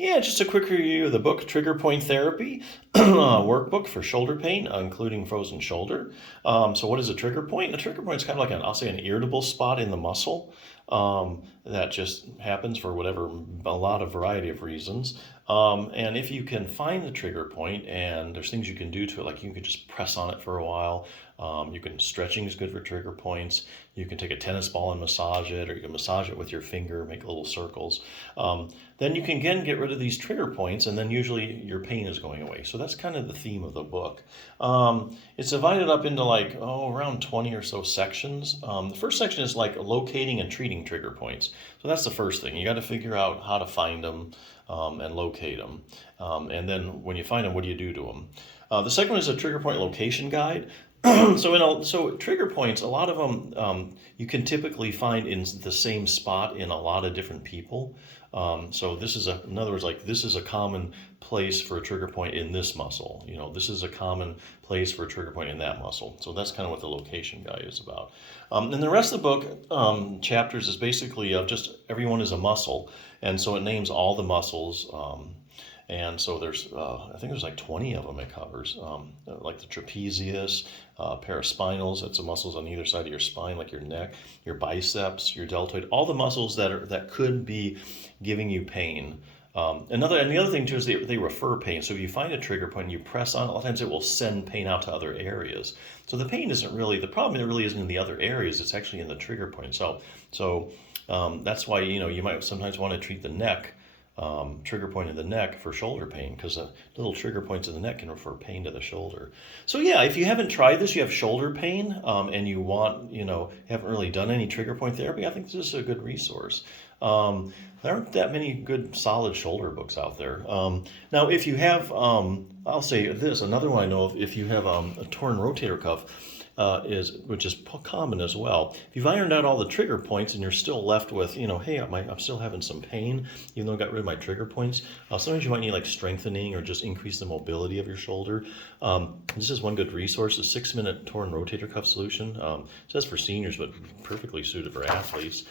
Yeah, just a quick review of the book Trigger Point Therapy, workbook for shoulder pain, including frozen shoulder. So what is a trigger point? A trigger point is kind of like I'll say an irritable spot in the muscle that just happens for a lot of variety of reasons. And if you can find the trigger point, and there's things you can do to it, like you can just press on it for a while. Stretching is good for trigger points. You can take a tennis ball and massage it, or you can massage it with your finger, make little circles. Then you can again get rid of these trigger points, and then usually your pain is going away. So that's kind of the theme of the book. It's divided up into around 20 or so sections. The first section is like locating and treating trigger points. So that's the first thing. You got to figure out how to find them and locate them. And then when you find them, what do you do to them? The second one is a trigger point location guide. So trigger points, a lot of them you can typically find in the same spot in a lot of different people. So in other words, like this is a common place for a trigger point in this muscle. This is a common place for a trigger point in that muscle. So that's kind of what the location guide is about. And the rest of the book chapters is basically just everyone is a muscle, and so it names all the muscles. And so I think there's like 20 of them it covers, like the trapezius, paraspinals, that's the muscles on either side of your spine, like your neck, your biceps, your deltoid, all the muscles that could be giving you pain. And the other thing too is they refer pain. So if you find a trigger point and you press on it, a lot of times it will send pain out to other areas. So the problem really isn't in the other areas, it's actually in the trigger point. So that's why, you might sometimes want to treat the neck, trigger point in the neck for shoulder pain, because little trigger points in the neck can refer pain to the shoulder. So yeah, if you haven't tried this, you have shoulder pain, and you haven't really done any trigger point therapy, I think this is a good resource. There aren't that many good solid shoulder books out there. Now, if you have, I'll say this, another one I know of, if you have a torn rotator cuff, which is common as well. If you've ironed out all the trigger points and you're still left with, hey, I'm still having some pain, even though I got rid of my trigger points, sometimes you might need like strengthening or just increase the mobility of your shoulder. This is one good resource, a 6-minute torn rotator cuff solution. It says for seniors, but perfectly suited for athletes.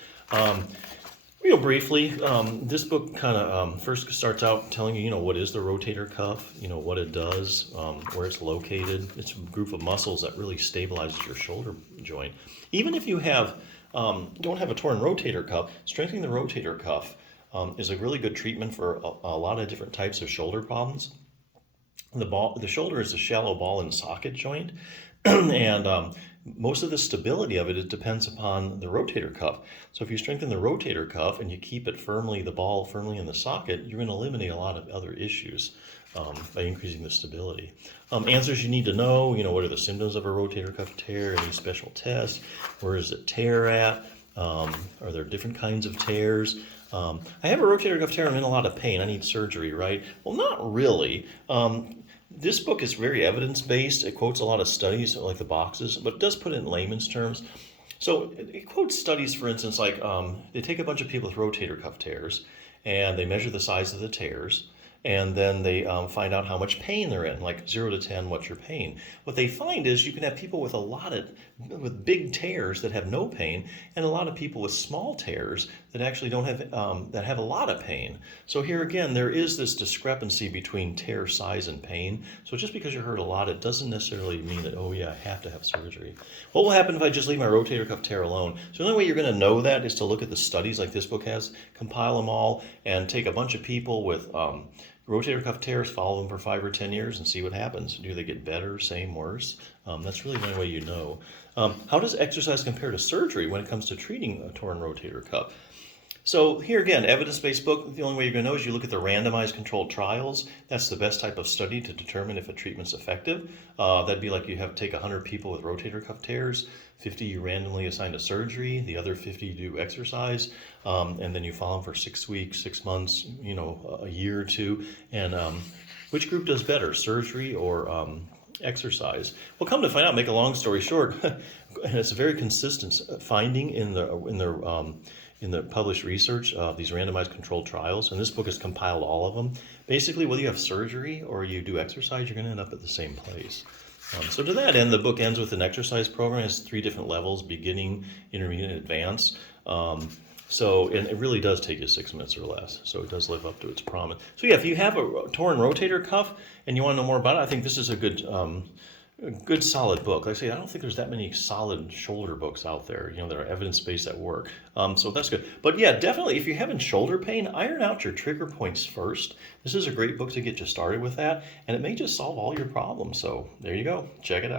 Real briefly, this book kind of first starts out telling you, what is the rotator cuff, what it does, where it's located. It's a group of muscles that really stabilizes your shoulder joint. Even if you don't have a torn rotator cuff, strengthening the rotator cuff is a really good treatment for a lot of different types of shoulder problems. The shoulder is a shallow ball and socket joint, and most of the stability of it depends upon the rotator cuff. So if you strengthen the rotator cuff and you keep the ball firmly in the socket, you're going to eliminate a lot of other issues by increasing the stability. Answers you need to know, what are the symptoms of a rotator cuff tear, any special tests, where is it tear at, are there different kinds of tears? I have a rotator cuff tear, I'm in a lot of pain, I need surgery, right? Well, not really. This book is very evidence-based. It quotes a lot of studies, like the boxes, but it does put it in layman's terms. So it quotes studies, for instance, like they take a bunch of people with rotator cuff tears, and they measure the size of the tears, and then they find out how much pain they're in, like 0 to 10, what's your pain? What they find is you can have people with with big tears that have no pain, and a lot of people with small tears that actually don't have, that have a lot of pain. So here again, there is this discrepancy between tear size and pain. So just because you hurt a lot, it doesn't necessarily mean that, oh yeah, I have to have surgery. What will happen if I just leave my rotator cuff tear alone? So the only way you're going to know that is to look at the studies like this book has, compile them all, and take a bunch of people with rotator cuff tears, follow them for 5 or 10 years and see what happens. Do they get better, same, worse? That's really the only way you know. How does exercise compare to surgery when it comes to treating a torn rotator cuff? So here again, evidence-based book, the only way you're going to know is you look at the randomized controlled trials. That's the best type of study to determine if a treatment's effective. That'd be like you have to take 100 people with rotator cuff tears, 50 you randomly assign to surgery, the other 50 you do exercise, and then you follow them for 6 weeks, 6 months, a year or two, and which group does better, surgery or exercise? Well, come to find out, make a long story short, and it's a very consistent finding in the published research of these randomized controlled trials, and this book has compiled all of them. Basically, whether you have surgery or you do exercise, you're going to end up at the same place. So to that end, the book ends with an exercise program. It has 3 different levels: beginning, intermediate, and advanced. So, and it really does take you 6 minutes or less. So it does live up to its promise. So yeah, if you have a torn rotator cuff and you want to know more about it, I think this is a good solid book. Like I say, I don't think there's that many solid shoulder books out there, that are evidence-based at work. So that's good. But yeah, definitely, if you're having shoulder pain, iron out your trigger points first. This is a great book to get you started with that, and it may just solve all your problems. So there you go. Check it out.